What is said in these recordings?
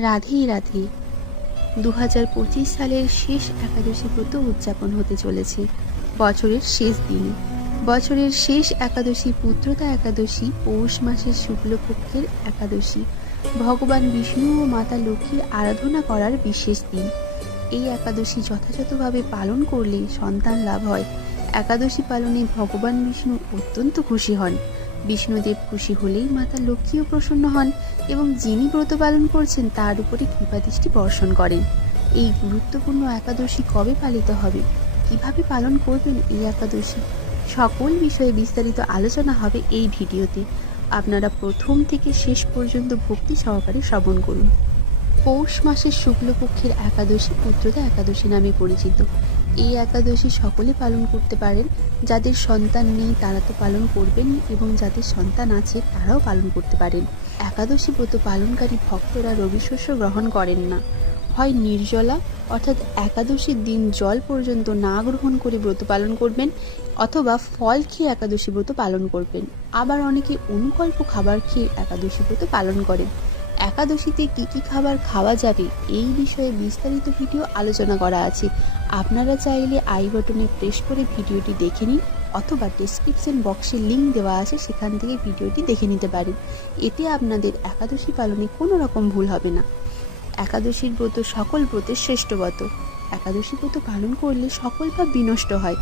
রাধেই রাধে। দু হাজার পঁচিশ সালের শেষ একাদশী ব্রত উদযাপন হতে চলেছে। বছরের শেষ দিনে। বছরের শেষ একাদশী পুত্রতা একাদশী পৌষ মাসের শুক্লপক্ষের একাদশী। ভগবান বিষ্ণু ও মাতা লক্ষ্মীর আরাধনা করার বিশেষ দিন। এই একাদশী যথাযথভাবে পালন করলে সন্তান লাভ হয়। একাদশী পালনে ভগবান বিষ্ণু অত্যন্ত খুশি হন। বিষ্ণুদেব খুশি হলেই মাতা লক্ষ্মীও প্রসন্ন হন এবং যিনি ব্রত পালন করছেন তার উপরে কৃপাদৃষ্টি বর্ষণ করেন। এই গুরুত্বপূর্ণ একাদশী কবে পালিত হবে? কীভাবে পালন করবেন এই একাদশী? সকল বিষয়ে বিস্তারিত আলোচনা হবে এই ভিডিওতে। আপনারা প্রথম থেকে শেষ পর্যন্ত ভক্তি সহকারে শ্রবণ করুন। পৌষ মাসের শুক্লপক্ষের একাদশী পুত্রদা একাদশী নামে পরিচিত। এই একাদশী সকলে পালন করতে পারেন। যাদের সন্তান নেই, তারা তো পালন করবেনই এবং যাদের সন্তান আছে, তারাও পালন করতে পারেন। একাদশী ব্রত পালনকারী ভক্তরা রবি শস্য গ্রহণ করেন না। হয় নির্জলা, অর্থাৎ একাদশীর দিন জল পর্যন্ত না গ্রহণ করে ব্রত পালন করবেন, অথবা ফল খেয়ে একাদশী ব্রত পালন করবেন। আবার অনেকে অনুকল্প খাবার খেয়ে একাদশী ব্রত পালন করেন। একাদশীতে কি কি খাবার খাওয়া যাবে এই বিষয়ে বিস্তারিত ভিডিও আলোচনা করা আছে। আপনারা চাইলে আই বাটনে প্রেস করে ভিডিওটি দেখে নিন অথবা ডেসক্রিপশন বক্সে লিংক দেওয়া আছে, সেখান থেকে ভিডিওটি দেখে নিতে পারেন। এতে আপনাদের একাদশী পালনে কোনো রকম ভুল হবে না। একাদশীর ব্রত সকল ব্রতের শ্রেষ্ঠ ব্রত একাদশী ব্রত পালন করলে সকল পাপ বিনষ্ট হয়।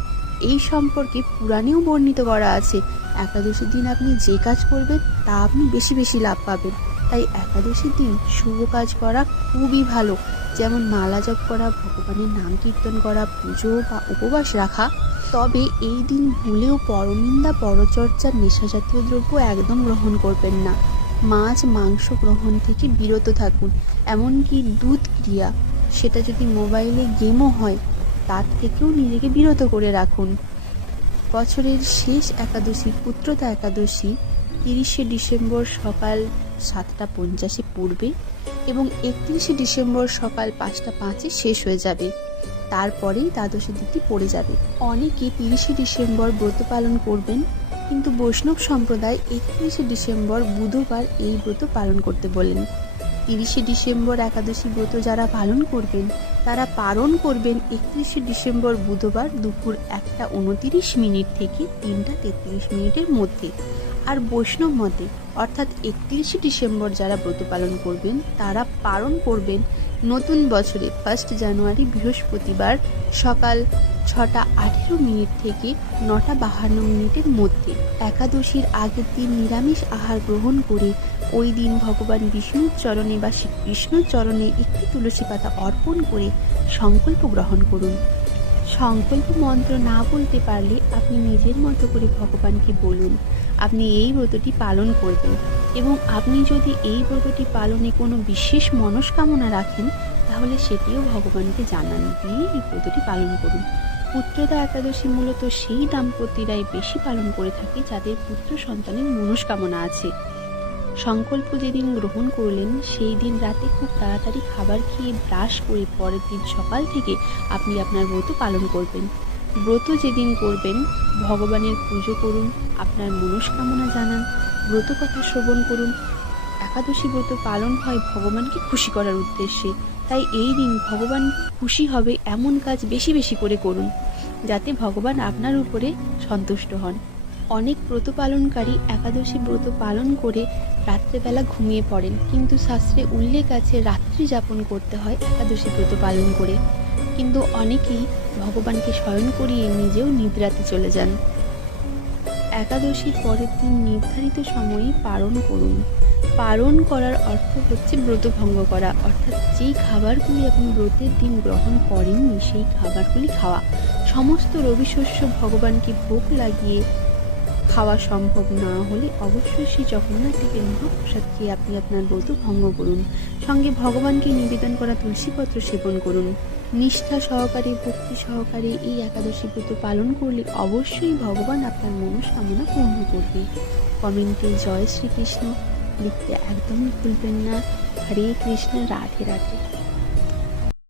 এই সম্পর্কে পুরাণেও বর্ণিত করা আছে। একাদশীর দিন আপনি যে কাজ করবেন, তা আপনি বেশি বেশি লাভ পাবেন। তাই একাদশীর দিন শুভ কাজ করা খুবই ভালো। যেমন মালা জপ করা, ভগবানের নাম কীর্তন করা, পুজো বা উপবাস রাখা। তবে এই দিন ভুলেও পরনিন্দা পরচর্চার নেশাজাতীয় দ্রব্য একদম গ্রহণ করবেন না। মাছ, মাংস গ্রহণ থেকে বিরত থাকুন। এমনকি দুধ ক্রিয়া, সেটা যদি মোবাইলে গেমও হয়, তার থেকেও নিজেকে বিরত করে রাখুন। বছরের শেষ একাদশী, পুত্রতা একাদশী তিরিশে ডিসেম্বর সকাল সাতটা পঞ্চাশে পূর্বে এবং একত্রিশে ডিসেম্বর সকাল পাঁচটা পাঁচে শেষ হয়ে যাবে। তারপরেই দ্বাদশী তিথি পড়ে যাবে। অনেকে তিরিশে ডিসেম্বর ব্রত পালন করবেন, কিন্তু বৈষ্ণব সম্প্রদায় একত্রিশে ডিসেম্বর বুধবার এই ব্রত পালন করতে বলেন। তিরিশে ডিসেম্বর একাদশী ব্রত যারা পালন করবেন, তারা পালন করবেন একত্রিশে ডিসেম্বর বুধবার দুপুর একটা উনতিরিশ মিনিট থেকে তিনটা তেত্রিশ মিনিটের মধ্যে। আর বৈষ্ণব মতে, অর্থাৎ একত্রিশে ডিসেম্বর যারা ব্রত পালন করবেন, তারা পালন করবেন নতুন বছরে ফার্স্ট জানুয়ারি বৃহস্পতিবার সকাল ছটা আঠেরো মিনিট থেকে নটা বাহান্ন মিনিটের মধ্যে। একাদশীর আগের দিন নিরামিষ আহার গ্রহণ করে ওই দিন ভগবান বিষ্ণুর চরণে বা শ্রীকৃষ্ণর চরণে একটি তুলসী পাতা অর্পণ করে সংকল্প গ্রহণ করুন। সংকল্প মন্ত্র না বলতে পারলে আপনি নিজের মতো করে ভগবানকে বলুন। আপনি এই ব্রতটি পালন করবেন এবং আপনি যদি এই ব্রতটি পালনে কোনো বিশেষ মনস্কামনা রাখেন, তাহলে সেটিও ভগবানকে জানান দিয়ে এই ব্রতটি পালন করুন। পুত্রদা একাদশী মূলত সেই দাম্পত্যরাই বেশি পালন করে থাকে যাদের পুত্র সন্তানের মনস্কামনা আছে। সংকল্প যেদিন গ্রহণ করলেন, সেই দিন রাতে খুব তাড়াতাড়ি খাবার খেয়ে ব্রাশ করে পরের দিন সকাল থেকে আপনি আপনার ব্রত পালন করবেন। ব্রত যেদিন করবেন, ভগবানের পুজো করুন, আপনার মনস্কামনা জানান, ব্রত কথা শ্রবণ করুন। একাদশী ব্রত পালন হয় ভগবানকে খুশি করার উদ্দেশ্যে। তাই এই দিন ভগবান খুশি হবে এমন কাজ বেশি বেশি করে করুন, যাতে ভগবান আপনার উপরে সন্তুষ্ট হন। অনেক ব্রত পালনকারী একাদশী ব্রত পালন করে রাত্রেবেলা ঘুমিয়ে পড়েন। কিন্তু শাস্ত্রে উল্লেখ আছে, রাত্রি যাপন করতে হয় একাদশী ব্রত পালন করে। কিন্তু অনেকেই ভগবানকে শয়ন করিয়ে নিজেও নিদ্রাতে চলে যান। একাদশীর পরের দিন নির্ধারিত সময়ে পালন করুন। পালন করার অর্থ হচ্ছে ব্রত ভঙ্গ করা। অর্থাৎ যেই খাবারগুলি আপনি ব্রতের দিন গ্রহণ করেননি, সেই খাবারগুলি খাওয়া। সমস্ত রবি শস্য ভগবানকে ভোগ লাগিয়ে খাওয়া সম্ভব না হলে অবশ্যই সেই জগন্নাথ দেবের মহাপ্রসাদ খেয়ে আপনি আপনার ব্রত ভঙ্গ করুন। সঙ্গে ভগবানকে নিবেদন করা তুলসীপত্র সেবন করুন। নিষ্ঠা সহকারে, ভক্তি সহকারে এই একাদশী ব্রত পালন করলে অবশ্যই ভগবান আপনার মনস্কামনা পূর্ণ করবে। কমেন্টে জয় শ্রীকৃষ্ণ, লিখতে একদমই ভুলবেন না। হরে কৃষ্ণ, রাধে রাধে।